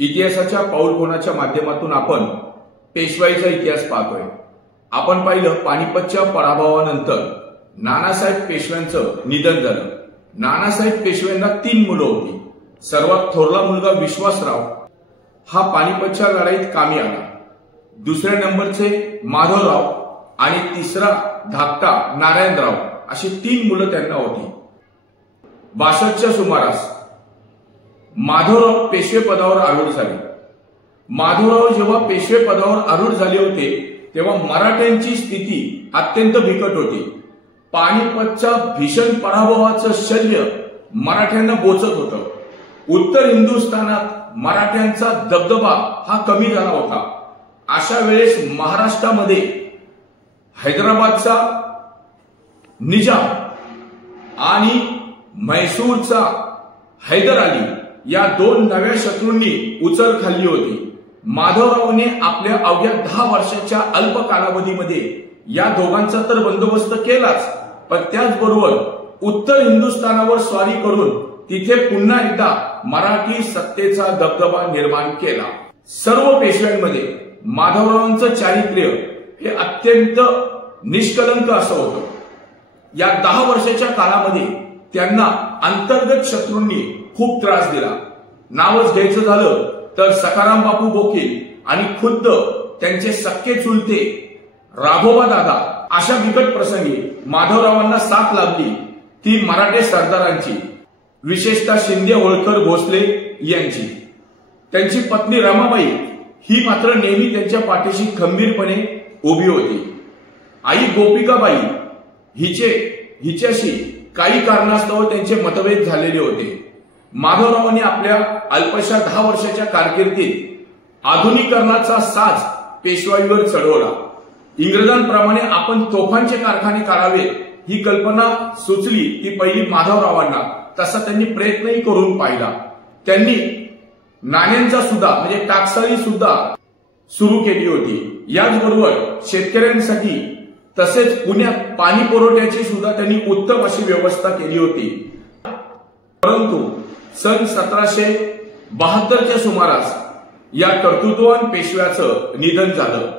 इतिहासाच्या पाऊलखुणाच्या माध्यमातून आपण पेशवाईचा इतिहास पाहतोय। आपण पाहिलं पानिपतच्या पराभवानंतर नानासाहेब पेशव्यांचं निधन झालं। नानासाहेब पेशव्यांना 3 मुलं होती। सर्वात थोरला मुलगा विश्वासराव हा पानिपतच्या लढाईत कामी आला। दुसऱ्या नंबरचे माधवराव आणि तिसरा धाकटा नारायणराव अशी 3 मुलं त्यांना होती। 62च्या सुमारास माधवराव पेशवे पदावर आरूढ झाले। माधवराव जेव्हा पेशवे पदावर आरूढ झाले होते तेव्हा मराठ्यांची स्थिती अत्यंत बिकट होती। पानिपतच्या भीषण पराभवाचं शल्य मराठ्यांना बोचत होतं। उत्तर हिंदुस्थानात मराठ्यांचा दबदबा हा कमी झाला होता। अशा वेळेस महाराष्ट्रामध्ये हैदराबादचा निजाम आणि म्हैसूरचा हैदर अली या 2 नव्या शत्रूंनी उचल खाल्ली होती। माधवरावने आपल्या अवघ्या 10 वर्षाच्या अल्प कालावधीमध्ये या दोघांचा तर बंदोबस्त केलाच, पण त्याचबरोबर उत्तर हिंदुस्थानावर स्वारी करून तिथे पुन्हा एकदा मराठी सत्तेचा दबदबा निर्माण केला। सर्व पेशव्यांमध्ये माधवरावांचं चारित्र्य हे अत्यंत निष्कलंक असं होतं। या 10 वर्षाच्या काळामध्ये त्यांना अंतर्गत शत्रूंनी खूप त्रास दिला। नावच घ्यायचं झालं तर सखाराम बापू बोकील आणि खुद्द त्यांचे सख्खे चुलते राघोबा दादा अशा बिकट प्रसंगी माधवरावांना साथ लाभली ती मराठे सरदारांची, विशेषतः शिंदे होळकर भोसले यांची। त्यांची पत्नी रमाबाई ही मात्र नेहमी त्यांच्या पाठीशी खंबीरपणे उभी होती। आई गोपिकाबाई हिच्याशी काही कारणास्तव त्यांचे मतभेद झालेले होते। माधवरावांनी आपल्या अल्पशा 10 वर्षाच्या कारकिर्दीत आधुनिकीकरणाचा साज पेशवाईवर चढवला। इंग्रजांप्रमाणे आपण तोफांचे कारखाने काढावे ही कल्पना सुचली ती पहिली माधवरावांना, तसा त्यांनी प्रयत्नही करून पाहिला। त्यांनी नाण्यांचा सुद्धा म्हणजे टाकसाळी सुद्धा सुरू केली होती। याचबरोबर शेतकऱ्यांसाठी तसेच पुण्यात पाणी पुरवठ्याची सुद्धा त्यांनी उत्तम अशी व्यवस्था केली होती। परंतु सन 1772च्या सुमारास या कर्तृत्ववान पेशव्याचं निधन झालं।